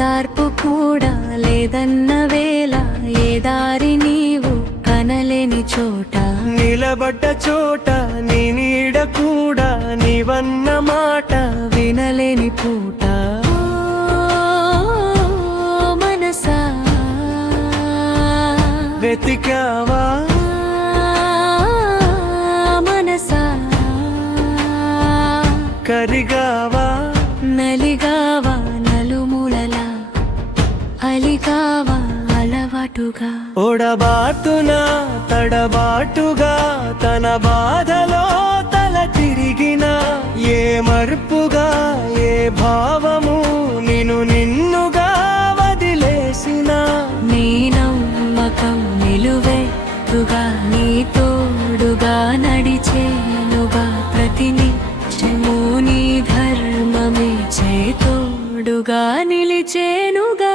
ఓదార్పు కూడా లేదన్న వేళ ఏ దారి నీవు కనలేని చోట నిలబడ్డ చోట నీ నీడ కూడా నీవన్న మాట వినలేని పూట మనసా వెతికావా మనసా కరిగావా నలిగావా నలుమూలలా అలిగావా అలవాటుగా ఓడబాటునా తడబాటుగా తన బాధలో తల తిరిగిన ఏ మర్పుగా ఏ భావము నిన్నుగా వదిలేసిన నీ నమ్మకం నిలువెత్తుగా నీ తోడుగా నడిచేనుగా ప్రతినిత్యము నీ ధర్మమే చేతోడుగా నిలిచేనుగా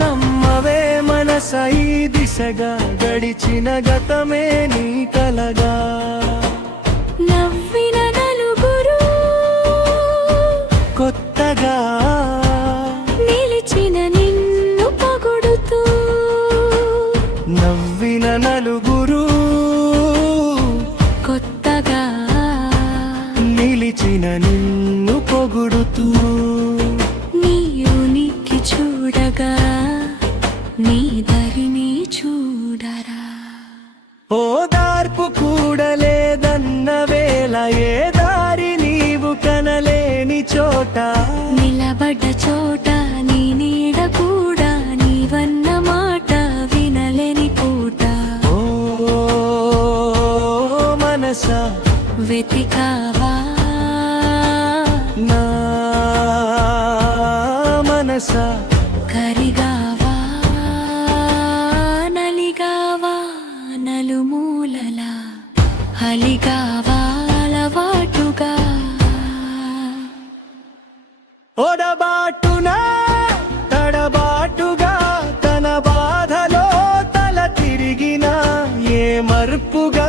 నమ్మవే మనస ఈ దిశగా గడిచిన గతమే నీ కలగా నవ్విన నలుగురు కొత్తగా నిలిచిన నిన్ను పొగుడుతూ నవ్విన నలుగురు కొత్తగా నిలిచిన నిన్ను పొగుడుతూ నీ ఉనికి చూడగా నీ దరిని చూడరా ఓదార్పు కూడా లేదన్న వేళ ఏ దారి నీవు కనలేని చోట నిలబడ్డ చోట నీ నీడ కూడా నీవన్న మాట వినలేని పూట ఓ మనసా వెతికావా నా మనసా కరిగావా నలిగావా నలుమూలలా అలిగావా అలవాటుగా ఓడబాటునా తడబాటుగా తన బాధలో తల తిరిగిన ఏ మర్పుగా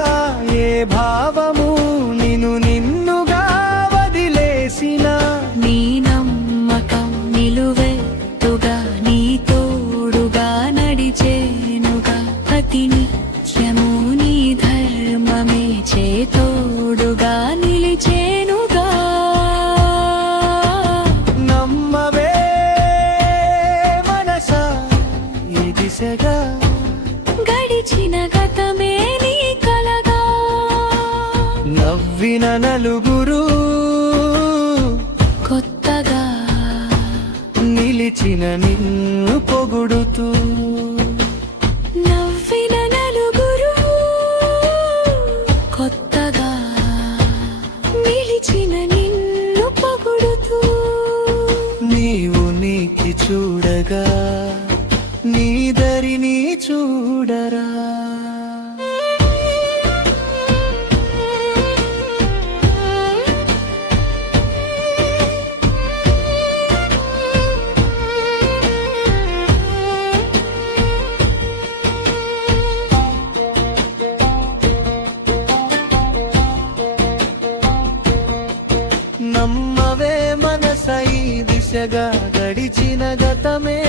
ఏ భావము నిన్నుగా వదిలేసిన నీ నమ్మకం నిలువెత్తుగా నీ తోడుగా నడిచేనుగా ప్రతినిత్యము నీ ధర్మమే చేతోడుగా నిలిచేనుగా నమ్మవే మనసా ఈ దిశగా గడిచిన గతమే నీ కలగా నవ్విన నలుగురు కొత్తగా నిలిచిన నిన్ను పొగుడుతూ నవ్విన నలుగురు కొత్తగా నిలిచిన నిన్ను పొగుడుతూ నీవు నీకి చూడగా నీ దరిని చూడరా నమ్మవే మనస ఈ దిశగా గడిచిన గతమే